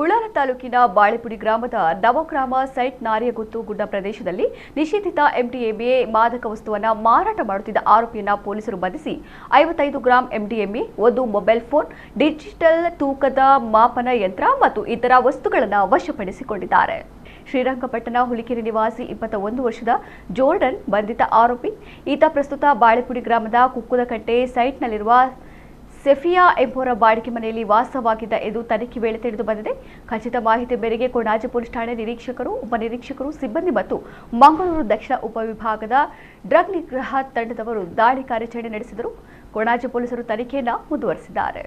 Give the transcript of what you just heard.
ಉಳ್ಳಾಲ ತಾಲೂಕಿನ ಬಾಳೆಪುಡಿ ಗ್ರಾಮದ ನವಗ್ರಾಮ ಸೈಟ್ ನಾರಿಯಗುತ್ತು ಗುಡ್ಡ ಪ್ರದೇಶದಲ್ಲಿ ನಿಷೇಧಿತ ಎಂಡಿಎಂಎ ಮಾದಕ ವಸ್ತುವನ್ನು ಮಾರಾಟ ಮಾಡುತ್ತಿದ್ದ ಆರೋಪಿಯನ್ನ ಪೊಲೀಸರು ಬಂಧಿಸಿ 55 ಗ್ರಾಂ ಎಂಡಿಎಂಎ, ಒಂದು ಮೊಬೈಲ್ ಫೋನ್, ಡಿಜಿಟಲ್ ತೂಕದ ಮಾಪನ ಯಂತ್ರ ಮತ್ತು ಇತರ ವಸ್ತುಗಳನ್ನು ವಶಪಡಿಸಿಕೊಂಡಿದ್ದಾರೆ. ಶ್ರೀರಂಗಪಟ್ಟಣ ಹುಲಿಕೆರೆ ನಿವಾಸಿ 21 ವರ್ಷದ ಜೋರ್ಡನ್ ಬಂಧಿತ ಆರೋಪಿ. ಈತ ಪ್ರಸ್ತುತ ಬಾಳೆಪುಡಿ ಗ್ರಾಮದ ಕುಕ್ಕುದಕಟ್ಟೆ ಸೈಟ್ನಲ್ಲಿರುವ ಸೆಫಿಯಾ ಎಂಬುವರ ಬಾಡಿಗೆ ಮನೆಯಲ್ಲಿ ವಾಸವಾಗಿದ್ದ ಎಂದು ತನಿಖೆ ವೇಳೆ ತಿಳಿದು ಬಂದಿದೆ. ಖಚಿತ ಮಾಹಿತಿ ಮೇರೆಗೆ ಕೊಣಾಜೆ ಪೊಲೀಸ್ ಠಾಣೆ ನಿರೀಕ್ಷಕರು, ಉಪನಿರೀಕ್ಷಕರು, ಸಿಬ್ಬಂದಿ ಮತ್ತು ಮಂಗಳೂರು ದಕ್ಷಿಣ ಉಪವಿಭಾಗದ ಡ್ರಗ್ ನಿಗ್ರಹ ತಂಡದವರು ದಾಳಿ ಕಾರ್ಯಾಚರಣೆ ನಡೆಸಿದರು. ಕೊಣಾಜೆ ಪೊಲೀಸರು ತನಿಖೆಯನ್ನು ಮುಂದುವರೆಸಿದ್ದಾರೆ.